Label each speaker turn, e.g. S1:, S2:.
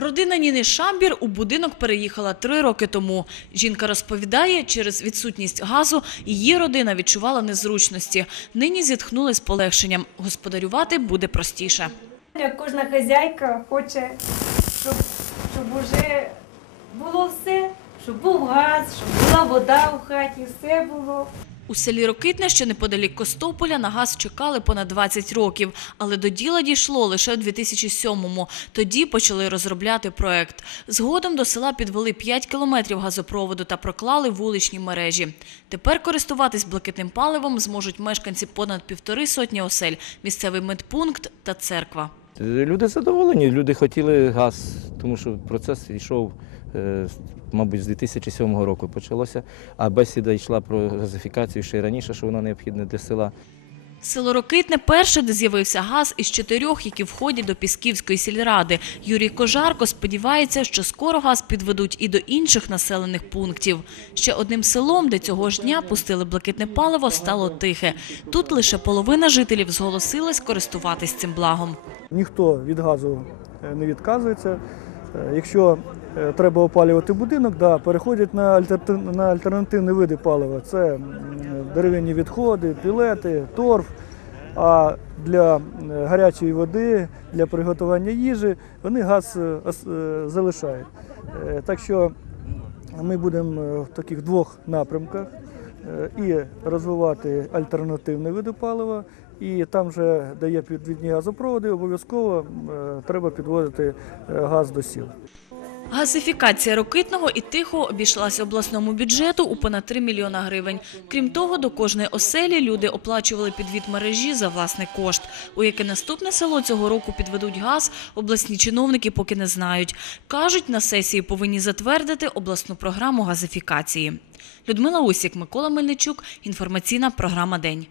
S1: Родина Ніни Шамбір у будинок переїхала три роки тому. Жінка розповідає, через відсутність газу її родина відчувала незручності. Нині зітхнули з полегшенням. Господарювати буде простіше.
S2: Як Кожна хазяйка хоче, щоб, щоб уже було все, щоб був газ, щоб була вода у хаті, все було.
S1: У селі Рокитне, що неподалік Костополя, на газ чекали понад 20 років, але до діла дійшло лише у 2007-му. Тоді почали розробляти проект. Згодом до села підвели 5 кілометрів газопроводу та проклали вуличні мережі. Тепер користуватись блакитним паливом зможуть мешканці понад півтори сотні осель, місцевий медпункт та церква.
S3: Люди задоволені, люди хотіли газ, тому що процес йшов, е, мабуть, з 2007 року почалося, а бесіда йшла про газифікацію ще й раніше, що воно необхідне для села.
S1: Село Рокитне перше, де з'явився газ із чотирьох, які входять до Пісківської сільради. Юрій Кожарко сподівається, що скоро газ підведуть і до інших населених пунктів. Ще одним селом, де цього ж дня пустили блакитне паливо, стало тихе. Тут лише половина жителів зголосилась користуватись цим благом.
S4: Ніхто від газу е, не відказується. Е, Якщо е, треба опалювати будинок, да, переходять на, на альтернативні види палива. Це м, дерев'яні відходи, пілети, торф. А для гарячої води, для приготування їжі вони газ е, залишають. Так що ми будемо в таких двох напрямках і розвивати альтернативні види палива, і там, же, де є підвідні газопроводи, обов'язково е, треба підводити е, газ до сіл.
S1: Газифікація Рокитного і Тихого обійшлася обласному бюджету у понад 3 мільйона гривень. Крім того, до кожної оселі люди оплачували підвід мережі за власний кошт. У яке наступне село цього року підведуть газ, обласні чиновники поки не знають. Кажуть, на сесії повинні затвердити обласну програму газифікації. Людмила Усік, Микола Мельничук, інформаційна програма День.